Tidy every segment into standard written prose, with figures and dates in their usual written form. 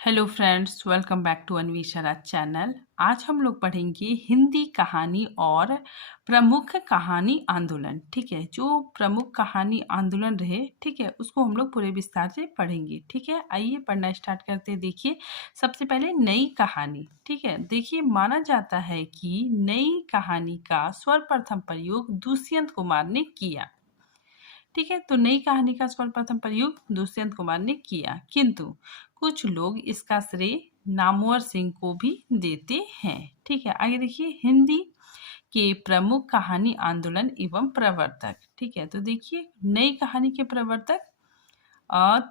Hello friends, welcome back to Anvesha Raj channel. आज हम लोग पढ़ेंगे हिंदी कहानी और प्रमुख कहानी आंदोलन। ठीक है, जो प्रमुख कहानी आंदोलन रहे, ठीक है, उसको हम लोग पूरे विस्तार से पढ़ेंगे। ठीक है, आइए पढ़ना स्टार्ट करते हैं। देखिए, सबसे पहले नई कहानी। ठीक है, देखिए, माना जाता है कि नई कहानी का सर्वप्रथम प्रयोग दुष्यंत कुमार ने किया। ठीक है, तो नई कहानी का सर्वप्रथम प्रयोग दुष्यंत कुमार ने किया, किंतु कुछ लोग इसका श्रेय नामवर सिंह को भी देते हैं। ठीक है, आगे देखिए, हिंदी के प्रमुख कहानी आंदोलन एवं प्रवर्तक। ठीक है, तो देखिए, नई कहानी के प्रवर्तक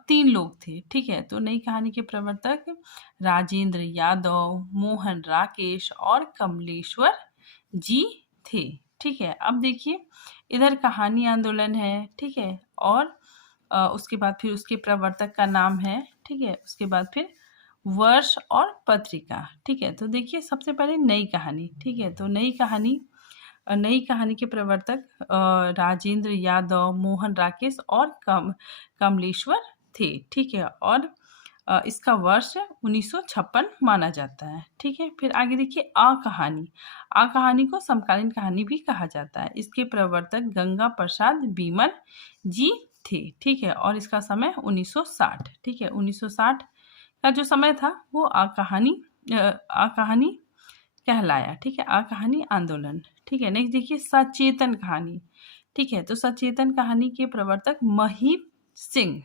तीन लोग थे। ठीक है, तो नई कहानी के प्रवर्तक राजेंद्र यादव, मोहन राकेश और कमलेश्वर जी थे। ठीक है, अब देखिए, इधर कहानी आंदोलन है। ठीक है, और उसके बाद फिर उसके प्रवर्तक का नाम है। ठीक है, उसके बाद फिर वर्ष और पत्रिका। ठीक है, तो देखिए, सबसे पहले नई कहानी। ठीक है, तो नई कहानी के प्रवर्तक राजेंद्र यादव, मोहन राकेश और कमलेश्वर थे। ठीक है, और इसका वर्ष 1956 माना जाता है। ठीक है, फिर आगे देखिए, आ कहानी को समकालीन कहानी भी कहा जाता है। इसके प्रवर्तक गंगा प्रसाद बीमल जी थे। ठीक है, और इसका समय 1960। ठीक है, 1960 का जो समय था वो आ कहानी कहलाया। ठीक है, आ कहानी आंदोलन। ठीक है, नेक्स्ट देखिए, सचेतन कहानी। ठीक है, तो सचेतन कहानी के प्रवर्तक महीप सिंह।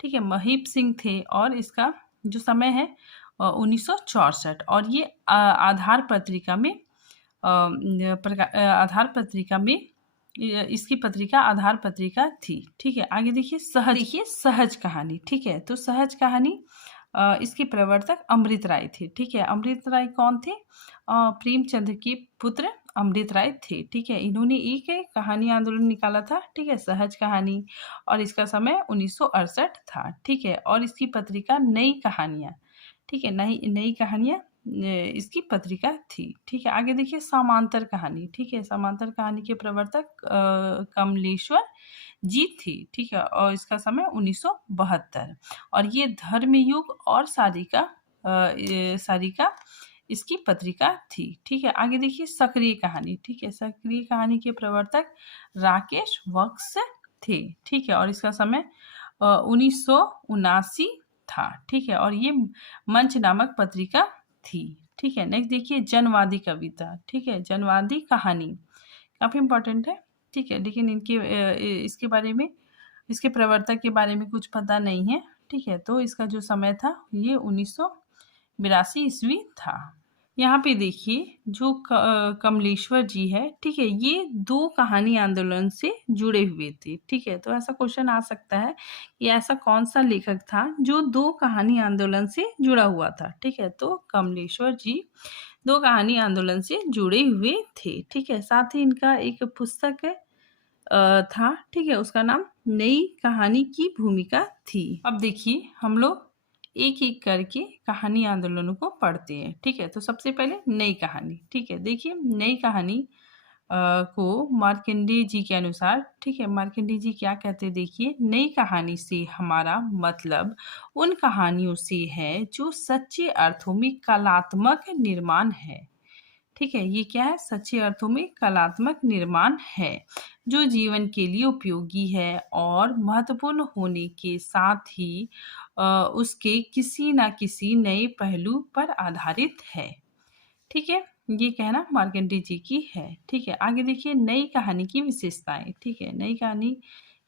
ठीक है, महीप सिंह थे, और इसका जो समय है 1964, और ये आधार पत्रिका में आधार पत्रिका में इसकी पत्रिका आधार पत्रिका थी। ठीक है, आगे देखिए, सहज कहानी। ठीक है, तो सहज कहानी इसके प्रवर्तक अमृत राय थे। ठीक है, अमृत राय कौन थे? प्रेमचंद के पुत्र अमृत राय थे। ठीक है, इन्होंने एक कहानी आंदोलन निकाला था। ठीक है, सहज कहानी, और इसका समय 1968 था। ठीक है, और इसकी पत्रिका नई कहानियाँ। ठीक है, नई नई कहानियाँ इसकी पत्रिका थी। ठीक है, आगे देखिए, समांतर कहानी। ठीक है, समांतर कहानी के प्रवर्तक कमलेश्वर जी थी। ठीक है, और इसका समय 1972, और ये धर्मयुग और सारिका इसकी पत्रिका थी। ठीक है, आगे देखिए, सक्रिय कहानी। ठीक है, सक्रिय कहानी के प्रवर्तक राकेश वक्स थे। ठीक है, और इसका समय 1979 था। ठीक है, और ये मंच नामक पत्रिका थी। ठीक है, नेक्स्ट देखिए, जनवादी कविता। ठीक है, जनवादी कहानी काफ़ी इम्पोर्टेंट है। ठीक है, लेकिन इसके बारे में, इसके प्रवर्तक के बारे में कुछ पता नहीं है। ठीक है, तो इसका जो समय था ये 1982 ईस्वी था। यहाँ पे देखिए, जो कमलेश्वर जी है, ठीक है, ये दो कहानी आंदोलन से जुड़े हुए थे। ठीक है, तो ऐसा क्वेश्चन आ सकता है कि ऐसा कौन सा लेखक था जो दो कहानी आंदोलन से जुड़ा हुआ था। ठीक है, तो कमलेश्वर जी दो कहानी आंदोलन से जुड़े हुए थे। ठीक है, साथ ही इनका एक पुस्तक था। ठीक है, उसका नाम नई कहानी की भूमिका थी। अब देखिए, हम लोग एक एक करके कहानी आंदोलनों को पढ़ते हैं। ठीक है, तो सबसे पहले नई कहानी। ठीक है, देखिए, नई कहानी को मार्कंडेय जी के अनुसार, ठीक है, मार्कंडेय जी क्या कहते हैं? देखिए, नई कहानी से हमारा मतलब उन कहानियों से है जो सच्चे अर्थों में कलात्मक निर्माण है। ठीक है, ये क्या है? सच्चे अर्थों में कलात्मक निर्माण है, जो जीवन के लिए उपयोगी है और महत्वपूर्ण होने के साथ ही उसके किसी न किसी नए पहलू पर आधारित है। ठीक है, ये कहना मार्कंडेय जी की है। ठीक है, आगे देखिए, नई कहानी की विशेषताएं। ठीक है, नई कहानी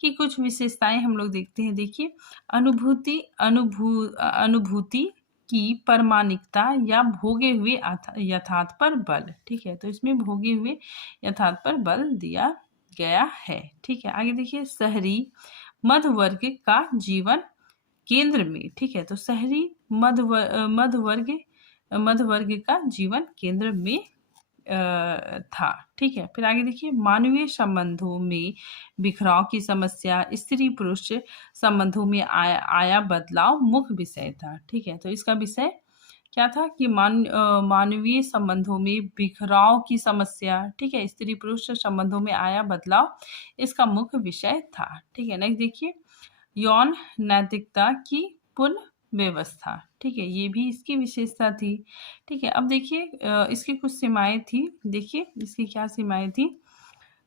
की कुछ विशेषताएं हम लोग देखते हैं। देखिए, अनुभूति की प्रामाणिकता या भोगे हुए यथार्थ पर बल। ठीक है, तो इसमें भोगे हुए यथार्थ पर बल दिया गया है। ठीक है, आगे देखिए, शहरी मध्य वर्ग का जीवन केंद्र में। ठीक है, तो शहरी मध्य वर्ग का जीवन केंद्र में था। ठीक है, फिर आगे देखिए, मानवीय संबंधों में बिखराव की समस्या, स्त्री पुरुष संबंधों में आया बदलाव मुख्य विषय था। ठीक है, तो इसका विषय क्या था कि मानवीय संबंधों में बिखराव की समस्या, ठीक है, स्त्री पुरुष संबंधों में आया बदलाव इसका मुख्य विषय था। ठीक है, नेक्स्ट देखिए, यौन नैतिकता की पुनः व्यवस्था। ठीक है, ये भी इसकी विशेषता थी। ठीक है, अब देखिए इसकी कुछ सीमाएँ थी, देखिए इसकी क्या सीमाएँ थी।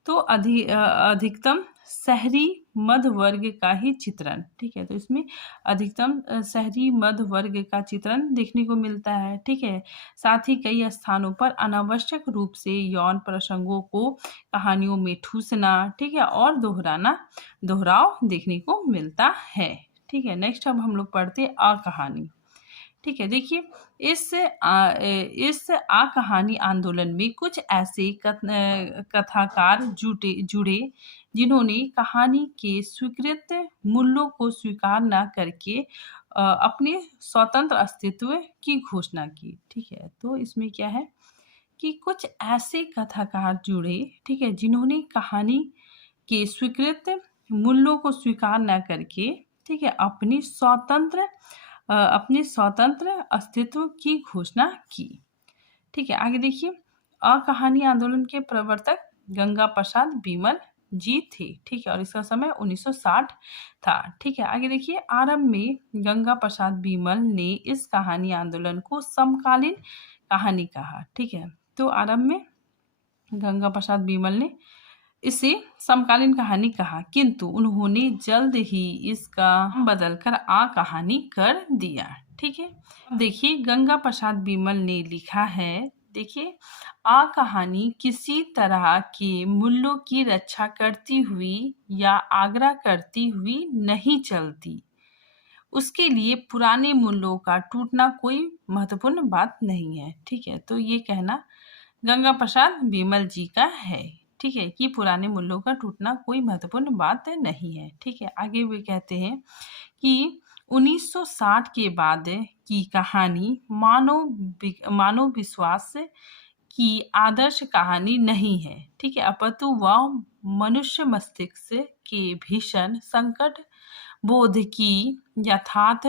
तो अधिकतम शहरी मध्य वर्ग का ही चित्रण, ठीक है, तो इसमें अधिकतम शहरी मध्य वर्ग का चित्रण देखने को मिलता है, ठीक है। साथ ही कई स्थानों पर अनावश्यक रूप से यौन प्रसंगों को कहानियों में ठूसना, ठीक है, और दोहराव देखने को मिलता है, ठीक है। नेक्स्ट अब हम लोग पढ़ते हैं अ कहानी। ठीक है, देखिए इस कहानी आंदोलन में कुछ ऐसे कथाकार जुड़े जिन्होंने कहानी के स्वीकृत मूल्यों को स्वीकार न करके अपने स्वतंत्र अस्तित्व की घोषणा की। ठीक है, तो इसमें क्या है कि कुछ ऐसे कथाकार जुड़े, ठीक है, जिन्होंने कहानी के स्वीकृत मूल्यों को स्वीकार न करके, ठीक है, अपने स्वतंत्र अस्तित्व की घोषणा की। ठीक है, आगे देखिए कहानी आंदोलन के प्रवर्तक गंगा प्रसाद बीमल जी थे, ठीक है, और इसका समय 1960 था। ठीक है, आगे देखिए आरंभ में गंगा प्रसाद बीमल ने इस कहानी आंदोलन को समकालीन कहानी कहा। ठीक है, तो आरंभ में गंगा प्रसाद बीमल ने इसे समकालीन कहानी कहा, किंतु उन्होंने जल्द ही इसका बदलकर कहानी कर दिया। ठीक है, अब देखिए गंगा प्रसाद बीमल ने लिखा है, देखिए कहानी किसी तरह के मूल्यों की रक्षा करती हुई या आग्रह करती हुई नहीं चलती। उसके लिए पुराने मूल्यों का टूटना कोई महत्वपूर्ण बात नहीं है। ठीक है, तो ये कहना गंगा प्रसाद बीमल जी का है, ठीक है, कि पुराने मूल्यों का टूटना कोई महत्वपूर्ण बात नहीं है। ठीक है, आगे वे कहते हैं कि 1960 के बाद की कहानी मानव विश्वास की आदर्श कहानी नहीं है। ठीक है, अपितु वह मनुष्य मस्तिष्क के भीषण संकट बोध की यथार्थ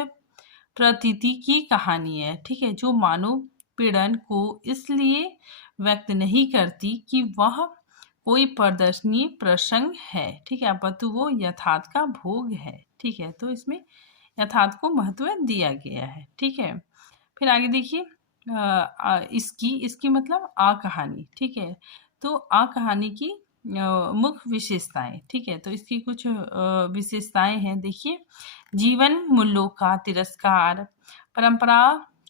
प्रतीति की कहानी है। ठीक है, जो मानव पीड़न को इसलिए व्यक्त नहीं करती कि वह कोई प्रदर्शनीय प्रसंग है। ठीक है, अपितु वो यथार्थ का भोग है। ठीक है, तो इसमें यथार्थ को महत्व दिया गया है। ठीक है, फिर आगे देखिए इसकी मतलब कहानी। ठीक है, तो कहानी की मुख्य विशेषताएं। ठीक है, तो इसकी कुछ विशेषताएं हैं, देखिए जीवन मूल्यों का तिरस्कार, परंपरा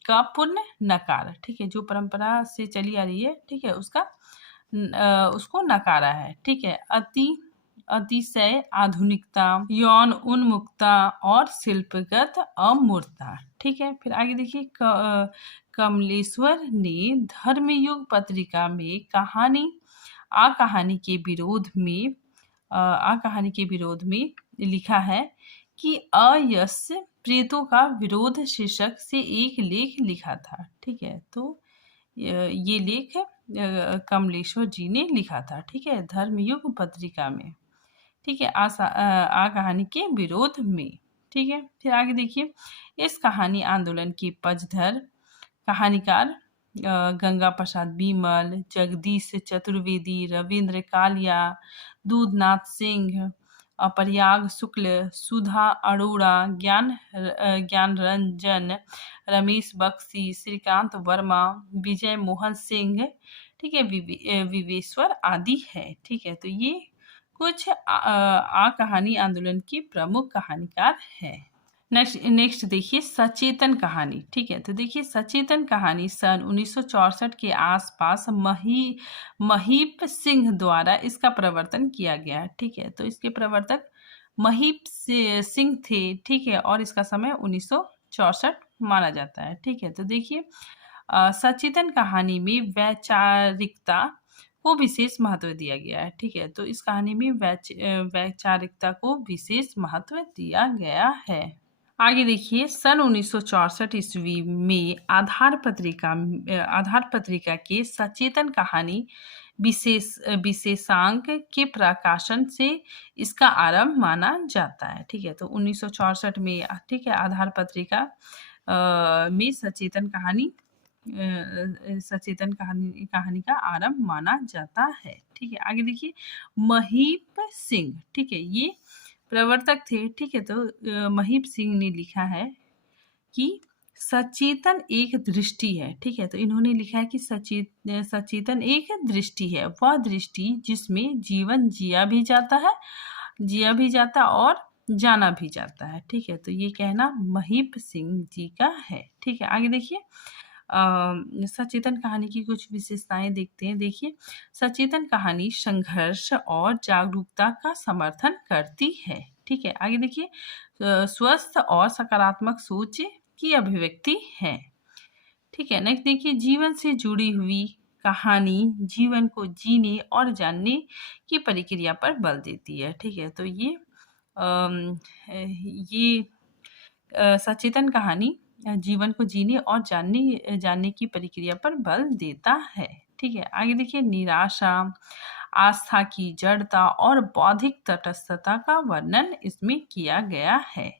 का पूर्ण नकार। ठीक है, जो परंपरा से चली आ रही है, ठीक है, उसको नकारा है। ठीक है, अतिशय आधुनिकता, यौन उन्मुक्ता और शिल्पगत अमूर्तता। ठीक है, फिर आगे देखिए कमलेश्वर ने धर्मयुग पत्रिका में कहानी के विरोध में लिखा है कि अयस प्रेतों का विरोध शीर्षक से एक लेख लिखा था। ठीक है, तो ये लेख कमलेश्वर जी ने लिखा था। ठीक है, धर्मयुग पत्रिका में। ठीक है, कहानी के विरोध में। ठीक है, फिर आगे देखिए इस कहानी आंदोलन के पक्षधर कहानीकार गंगा प्रसाद बीमल, जगदीश चतुर्वेदी, रविंद्र कालिया, दूधनाथ सिंह, प्रयाग शुक्ल, सुधा अरोड़ा, ज्ञान रंजन, रमेश बख्शी, श्रीकांत वर्मा, विजय मोहन सिंह, ठीक है, विवेश्वर आदि है। ठीक है, तो ये कुछ कहानी आंदोलन के प्रमुख कहानीकार है। नेक्स्ट देखिए सचेतन कहानी। ठीक है, तो देखिए सचेतन कहानी सन 1964 के आसपास महीप सिंह द्वारा इसका प्रवर्तन किया गया। ठीक है, तो इसके प्रवर्तक महीप सिंह थे। ठीक है, और इसका समय 1964 माना जाता है। ठीक है, तो देखिए सचेतन कहानी में वैचारिकता को विशेष महत्व दिया गया है। ठीक है, तो इस कहानी में वैचारिकता को विशेष महत्व दिया गया है। आगे देखिए सन 1964 ईस्वी में आधार पत्रिका के सचेतन कहानी विशेषांक के प्रकाशन से इसका आरंभ माना जाता है। ठीक है, तो 1964 में, ठीक है, आधार पत्रिका में सचेतन कहानी का आरंभ माना जाता है। ठीक है, आगे देखिए महीप सिंह, ठीक है, ये प्रवर्तक थे। ठीक है, तो महीप सिंह ने लिखा है कि सचेतन एक दृष्टि है, ठीक है। तो इन्होंने लिखा है कि सचेतन एक दृष्टि है, वह दृष्टि जिसमें जीवन जिया भी जाता और जाना भी जाता है, ठीक है। तो ये कहना महीप सिंह जी का है, ठीक है। आगे देखिए, सचेतन कहानी की कुछ विशेषताएं देखते हैं। देखिए, सचेतन कहानी संघर्ष और जागरूकता का समर्थन करती है, ठीक है। आगे देखिए, स्वस्थ और सकारात्मक सोच की अभिव्यक्ति है, ठीक है। नेक्स्ट देखिए, जीवन से जुड़ी हुई कहानी जीवन को जीने और जानने की प्रक्रिया पर बल देती है, ठीक है। तो ये सचेतन कहानी जीवन को जीने और जानने की प्रक्रिया पर बल देता है, ठीक है। आगे देखिए, निराशा, आस्था की जड़ता और बौद्धिक तटस्थता का वर्णन इसमें किया गया है,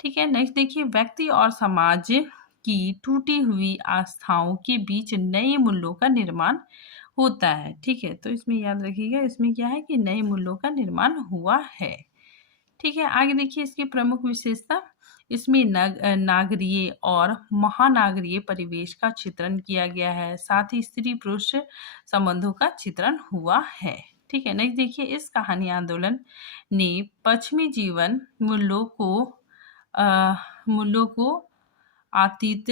ठीक है। नेक्स्ट देखिए, व्यक्ति और समाज की टूटी हुई आस्थाओं के बीच नए मूल्यों का निर्माण होता है, ठीक है। तो इसमें याद रखिएगा, इसमें क्या है कि नए मूल्यों का निर्माण हुआ है, ठीक है। आगे देखिए, इसकी प्रमुख विशेषता, इसमें नागरीय और महानागरीय परिवेश का चित्रण किया गया है, साथ ही स्त्री पुरुष संबंधों का चित्रण हुआ है, ठीक है। नेक्स्ट देखिए, इस कहानी आंदोलन ने पश्चिमी जीवन मूल्यों को अतीत,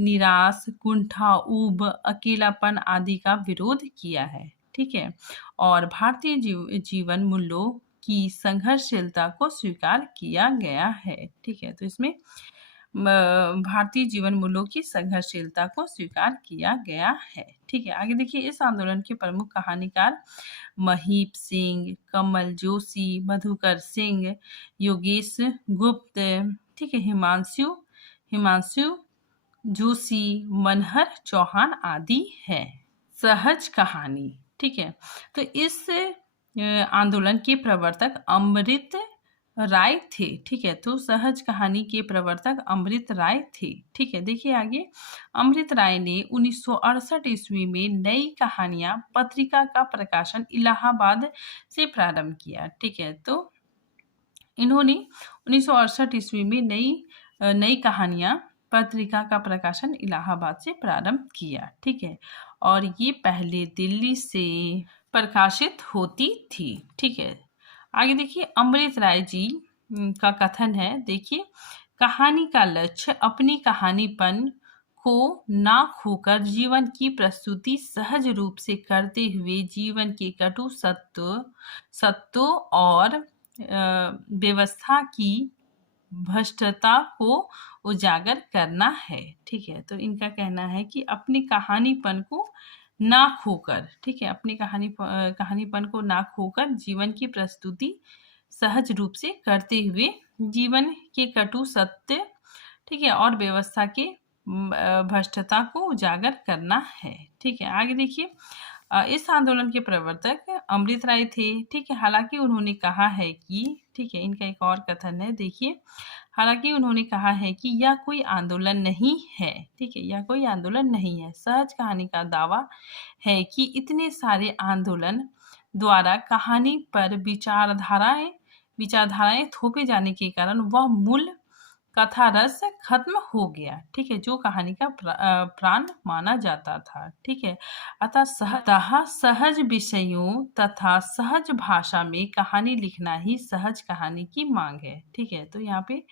निराश, कुंठा, ऊब, अकेलापन आदि का विरोध किया है, ठीक है। और भारतीय जीवन मूल्यों की संघर्षशीलता को स्वीकार किया गया है, ठीक है। तो इसमें भारतीय जीवन मूल्यों की संघर्षशीलता को स्वीकार किया गया है, ठीक है। आगे देखिए, इस आंदोलन के प्रमुख कहानीकार महीप सिंह, कमल जोशी, मधुकर सिंह, योगेश गुप्त, ठीक है, हिमांशु जोशी, मनहर चौहान आदि है। सहज कहानी, ठीक है। तो इस आंदोलन के प्रवर्तक अमृत राय थे, ठीक है। तो सहज कहानी के प्रवर्तक अमृत राय थे, ठीक है। देखिए आगे, अमृत राय ने 1968 ईस्वी में नई कहानियां पत्रिका का प्रकाशन इलाहाबाद से प्रारंभ किया, ठीक है। तो इन्होंने 1968 ईस्वी में नई कहानियां पत्रिका का प्रकाशन इलाहाबाद से प्रारंभ किया, ठीक है। और ये पहले दिल्ली से प्रकाशित होती थी, ठीक है। आगे देखिए, अमृत राय जी का कथन है। देखिए, कहानी का लक्ष्य अपनी कहानीपन को ना खोकर जीवन की प्रस्तुति सहज रूप से करते हुए जीवन के कटु सत्यों और व्यवस्था की भ्रष्टता को उजागर करना है, ठीक है। तो इनका कहना है कि अपनी कहानीपन को ना खोकर, ठीक है, अपनी कहानीपन को ना खोकर जीवन की प्रस्तुति सहज रूप से करते हुए जीवन के कटु सत्य, ठीक है, और व्यवस्था के भ्रष्टता को उजागर करना है, ठीक है। आगे देखिए, इस आंदोलन के प्रवर्तक अमृत राय थे, ठीक है। हालांकि उन्होंने कहा है कि, ठीक है, इनका एक और कथन है। देखिए, हालांकि उन्होंने कहा है कि यह कोई आंदोलन नहीं है, ठीक है, यह कोई आंदोलन नहीं है। सहज कहानी का दावा है कि इतने सारे आंदोलन द्वारा कहानी पर विचारधाराएं थोपे जाने के कारण वह मूल कथा रस खत्म हो गया, ठीक है, जो कहानी का प्राण माना जाता था, ठीक है। अतः सहज विषयों तथा सहज भाषा में कहानी लिखना ही सहज कहानी की मांग है, ठीक है। तो यहाँ पे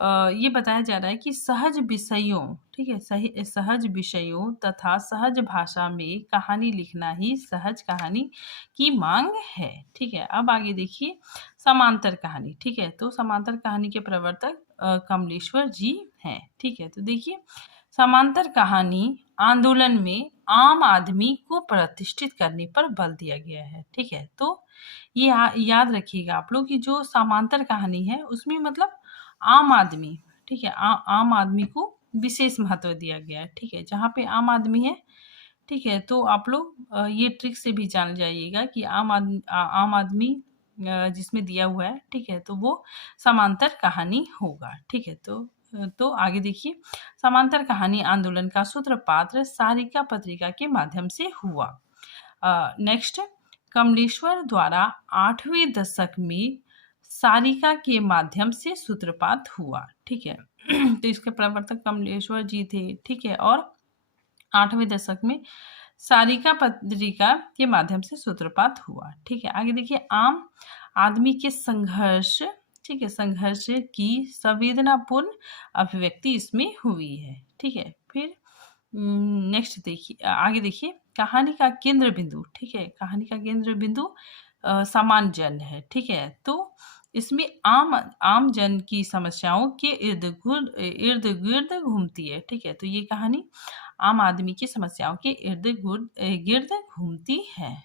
ये बताया जा रहा है कि सहज विषयों, ठीक है, सहज विषयों तथा सहज भाषा में कहानी लिखना ही सहज कहानी की मांग है, ठीक है। अब आगे देखिए, समांतर कहानी, ठीक है। तो समांतर कहानी के प्रवर्तक कमलेश्वर जी हैं, ठीक है। तो देखिए, समांतर कहानी आंदोलन में आम आदमी को प्रतिष्ठित करने पर बल दिया गया है, ठीक है। तो ये याद रखिएगा आप लोग कि जो समांतर कहानी है उसमें मतलब आम आदमी, ठीक है, आम आदमी को विशेष महत्व दिया गया है, ठीक है। जहाँ पे आम आदमी है, ठीक है, तो आप लोग ये ट्रिक से भी जान जाइएगा कि आम आदमी जिसमें दिया हुआ है, ठीक है, तो वो समांतर कहानी होगा, ठीक है। तो आगे देखिए, समांतर कहानी आंदोलन का सूत्रपात सारिका पत्रिका के माध्यम से हुआ। नेक्स्ट, कमलेश्वर द्वारा 8वें दशक में सारिका के माध्यम से सूत्रपात हुआ, ठीक है। तो इसके प्रवर्तक कमलेश्वर जी थे, ठीक है। और 8वें दशक में सारिका पत्रिका के माध्यम से सूत्रपात हुआ, ठीक है। आगे देखिए, आम आदमी के संघर्ष, ठीक है, संघर्ष की संवेदनापूर्ण अभिव्यक्ति इसमें हुई है, ठीक है। फिर नेक्स्ट देखिए, आगे देखिए, कहानी का केंद्र बिंदु, ठीक है, कहानी का केंद्र बिंदु सामान्य जन है, ठीक है। तो इसमें आम जन की समस्याओं के इर्द गिर्द घूमती है, ठीक है। तो ये कहानी आम आदमी की समस्याओं के इर्द गिर्द घूमती है।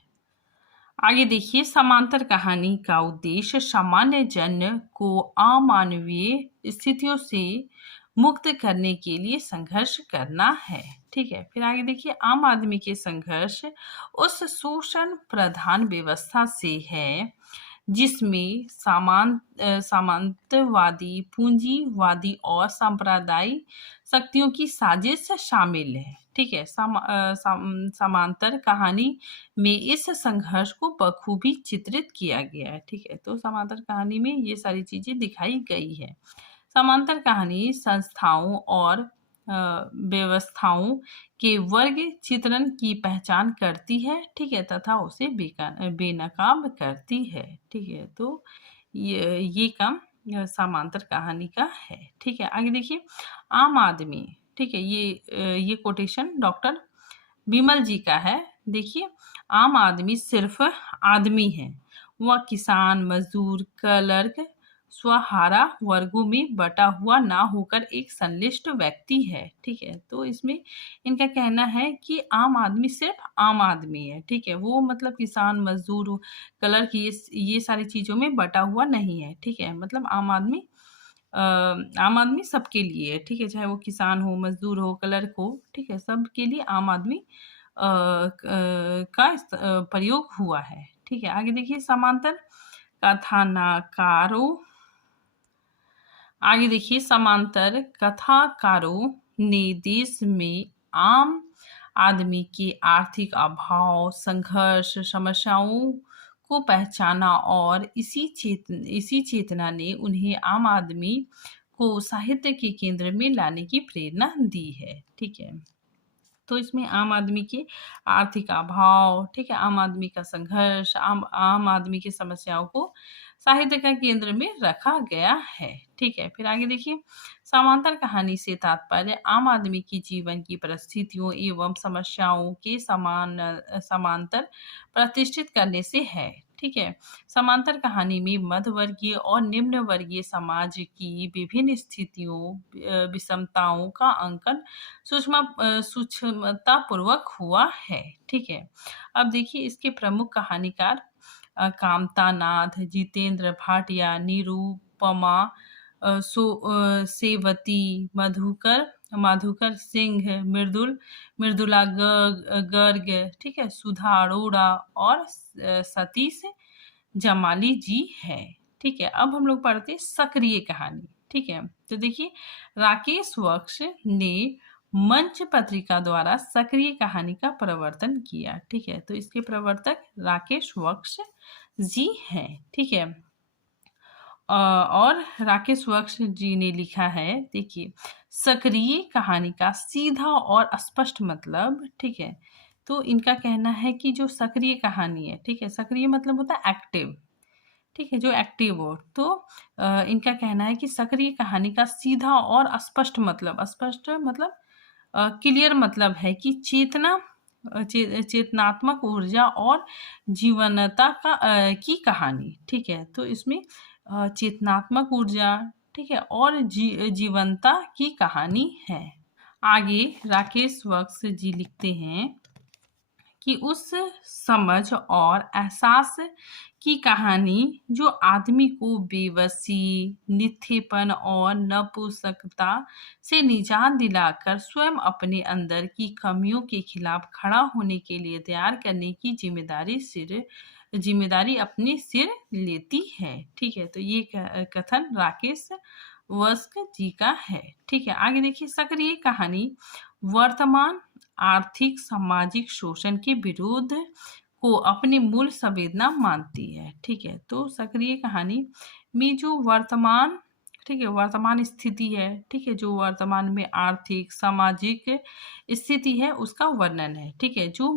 आगे देखिए, समांतर कहानी का उद्देश्य सामान्य जन को अमानवीय स्थितियों से मुक्त करने के लिए संघर्ष करना है, ठीक है। फिर आगे देखिए, आम आदमी के संघर्ष उस शोषण प्रधान व्यवस्था से है जिसमें सामंतवादी, पूंजीवादी और सांप्रदायिक शक्तियों की साजिश शामिल है, ठीक है। समांतर कहानी में इस संघर्ष को बखूबी चित्रित किया गया है, ठीक है। तो समांतर कहानी में ये सारी चीजें दिखाई गई है। समांतर कहानी संस्थाओं और व्यवस्थाओं के वर्ग चित्रण की पहचान करती है, ठीक है, तथा उसे बेनकाब करती है, ठीक है। तो ये काम समांतर कहानी का है, ठीक है। आगे देखिए, आम आदमी, ठीक है, ये कोटेशन डॉक्टर विमल जी का है। देखिए, आम आदमी सिर्फ आदमी है, वह किसान, मजदूर, क्लर्क, स्वाहारा वर्गों में बटा हुआ ना होकर एक संश्लिष्ट व्यक्ति है, ठीक है। तो इसमें इनका कहना है कि आम आदमी सिर्फ आम आदमी है, ठीक है। वो मतलब किसान, मजदूर, क्लर्क, ये सारी चीजों में बटा हुआ नहीं है, ठीक है। मतलब आम आदमी सबके लिए है, ठीक है, चाहे वो किसान हो, मजदूर हो, क्लर्क हो, ठीक है, सबके लिए आम आदमी का प्रयोग हुआ है, ठीक है। आगे देखिए, समांतर कथानकारों, आगे देखिए, समांतर कथाकारों ने देश में आम आदमी के आर्थिक अभाव, संघर्ष, समस्याओं को पहचाना और इसी चेतना ने उन्हें आम आदमी को साहित्य के केंद्र में लाने की प्रेरणा दी है, ठीक है। तो इसमें आम आदमी के आर्थिक अभाव, ठीक है, आम आदमी का संघर्ष, आम आदमी की समस्याओं को साहित्य का केंद्र में रखा गया है, ठीक है। फिर आगे देखिए, समांतर कहानी से तात्पर्य आम आदमी की जीवन की परिस्थितियों एवं समस्याओं के समांतर प्रतिष्ठित करने से है, ठीक है। समांतर कहानी में मध्यवर्गीय और निम्न वर्गीय समाज की विभिन्न स्थितियों, विषमताओं का अंकन सूक्ष्मता पूर्वक हुआ है, ठीक है। अब देखिए, इसके प्रमुख कहानीकार कामतानाथ, जितेंद्र भाटिया, निरुपमा सेवती, मधुकर सिंह, मृदुला गर्ग, ठीक है, सुधा अरोड़ा और सतीश जमाली जी है, ठीक है। अब हम लोग पढ़ते हैं सक्रिय कहानी, ठीक है। तो देखिए, राकेश वक्स ने मंच पत्रिका द्वारा सक्रिय कहानी का प्रवर्तन किया, ठीक है। तो इसके प्रवर्तक राकेश वक्स जी हैं, ठीक है। और राकेश वक्स जी ने लिखा है, देखिए, सक्रिय कहानी का सीधा और स्पष्ट मतलब, ठीक है। तो इनका कहना है कि जो सक्रिय कहानी है, ठीक है, सक्रिय मतलब होता है एक्टिव, ठीक है, जो एक्टिव हो। तो इनका कहना है कि सक्रिय कहानी का सीधा और स्पष्ट मतलब क्लियर मतलब है कि चेतनात्मक ऊर्जा और जीवनता की कहानी, ठीक है। तो इसमें चेतनात्मक ऊर्जा, ठीक है, और जीवनता की कहानी है। आगे राकेश वक्स जी लिखते हैं कि उस समझ और एहसास की कहानी जो आदमी को बेबसी, निथेपन और नपुंसकता से निजात दिलाकर स्वयं अपने अंदर की कमियों के खिलाफ खड़ा होने के लिए तैयार करने की जिम्मेदारी अपने सिर लेती है, ठीक है। तो ये कथन राकेश वस्क जी का है, ठीक है। आगे देखिए, सक्रिय कहानी वर्तमान आर्थिक सामाजिक शोषण के विरोध को अपनी मूल संवेदना मानती है, ठीक है। तो सक्रिय कहानी में जो वर्तमान, ठीक है, वर्तमान स्थिति है, ठीक है, जो वर्तमान में आर्थिक सामाजिक स्थिति है उसका वर्णन है, ठीक है, जो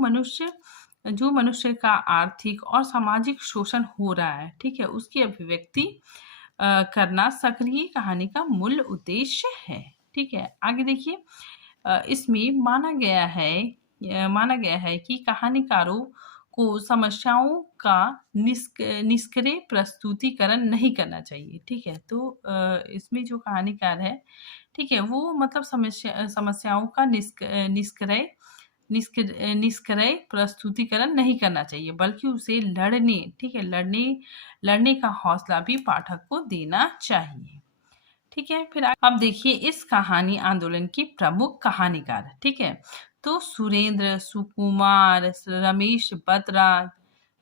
मनुष्य का आर्थिक और सामाजिक शोषण हो रहा है, ठीक है, उसकी अभिव्यक्ति करना सक्रिय कहानी का मूल उद्देश्य है, ठीक है। आगे देखिए, इसमें माना गया है कि कहानीकारों को समस्याओं का निष्क्रिय प्रस्तुतिकरण नहीं करना चाहिए, ठीक है। तो इसमें जो कहानीकार है, ठीक है, वो मतलब समस्याओं का निष्क्रिय प्रस्तुतिकरण नहीं करना चाहिए, बल्कि उसे लड़ने, ठीक है, लड़ने का हौसला भी पाठक को देना चाहिए, ठीक है। फिर अब देखिए इस कहानी आंदोलन के प्रमुख कहानीकार, ठीक है। तो सुरेंद्र, सुकुमार, रमेश बत्रा,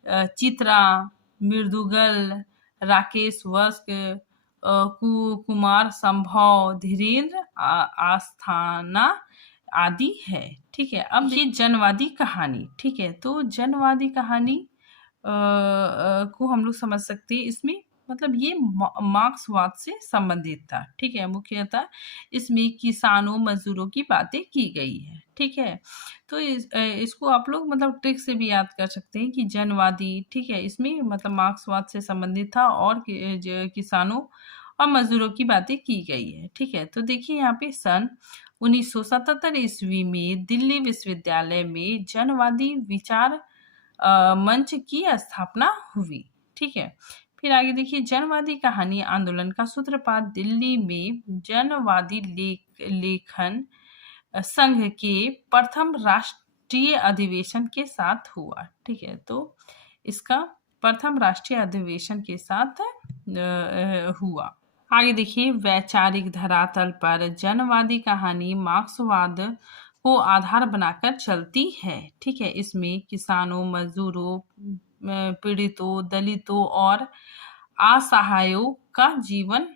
चित्रा, मृदुगल, राकेश वस्क, कुमार संभव, धीरेन्द्र आस्थाना आदि है, ठीक है। अब ये जनवादी कहानी, ठीक है, तो जनवादी कहानी को हम लोग समझ सकते हैं, इसमें मतलब ये मार्क्सवाद से संबंधित था, ठीक है। मुख्यतः इसमें किसानों मजदूरों की बातें की गई है, ठीक है। तो इसको आप लोग मतलब ट्रिक से भी याद कर सकते हैं कि जनवादी, ठीक है, इसमें मतलब मार्क्सवाद से संबंधित था और किसानों और मजदूरों की बातें की गई है, ठीक है। तो देखिए यहाँ पे सन 1977 ईस्वी में दिल्ली विश्वविद्यालय में जनवादी विचार मंच की स्थापना हुई, ठीक है। फिर आगे देखिए, जनवादी कहानी आंदोलन का सूत्रपात दिल्ली में जनवादी लेखन संघ के प्रथम राष्ट्रीय अधिवेशन के साथ हुआ, ठीक है। तो इसका प्रथम राष्ट्रीय अधिवेशन के साथ हुआ। आगे देखिए, वैचारिक धरातल पर जनवादी कहानी मार्क्सवाद को आधार बनाकर चलती है, ठीक है। इसमें किसानों, मजदूरों, पीड़ितों, दलितों और असहायों का जीवन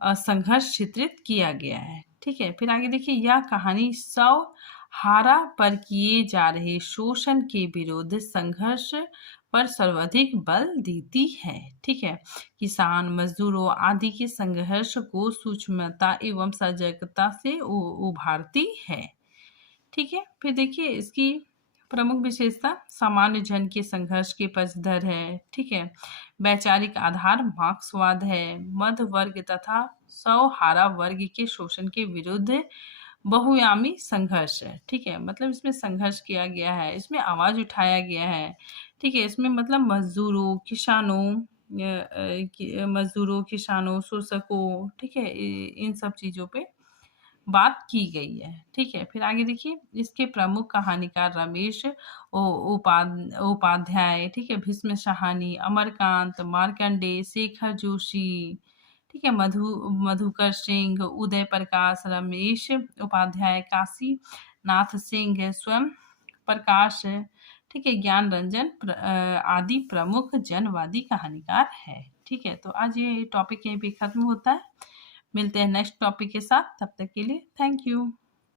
संघर्ष चित्रित किया गया है, ठीक है। फिर आगे देखिए, यह कहानी सौहारा पर किए जा रहे शोषण के विरुद्ध संघर्ष पर सर्वाधिक बल देती है, ठीक है। किसान, मजदूरों आदि के संघर्ष को सूक्ष्मता एवं सजगता से उभारती है, ठीक है। फिर देखिए इसकी प्रमुख विशेषता सामान्य जन के संघर्ष के पक्षधर है, ठीक है। वैचारिक आधार मार्क्सवाद है। मध्य वर्ग तथा सौहारा वर्ग के शोषण के विरुद्ध बहुआयामी संघर्ष है, ठीक है। मतलब इसमें संघर्ष किया गया है, इसमें आवाज उठाया गया है, ठीक है। इसमें मतलब मजदूरों, किसानों, शोषकों, ठीक है, इन सब चीजों पे बात की गई है, ठीक है। फिर आगे देखिए, इसके प्रमुख कहानीकार रमेश उपाध्याय, ठीक है, भीष्म शाहनी, अमरकांत, मार्कंडे, शेखर जोशी, ठीक है, मधुकर सिंह, उदय प्रकाश, रमेश उपाध्याय, काशी नाथ सिंह, स्वयं प्रकाश, ठीक है, ज्ञान रंजन आदि प्रमुख जनवादी कहानीकार है, ठीक है। तो आज ये टॉपिक यहीं पे खत्म होता है। मिलते हैं नेक्स्ट टॉपिक के साथ, तब तक के लिए थैंक यू।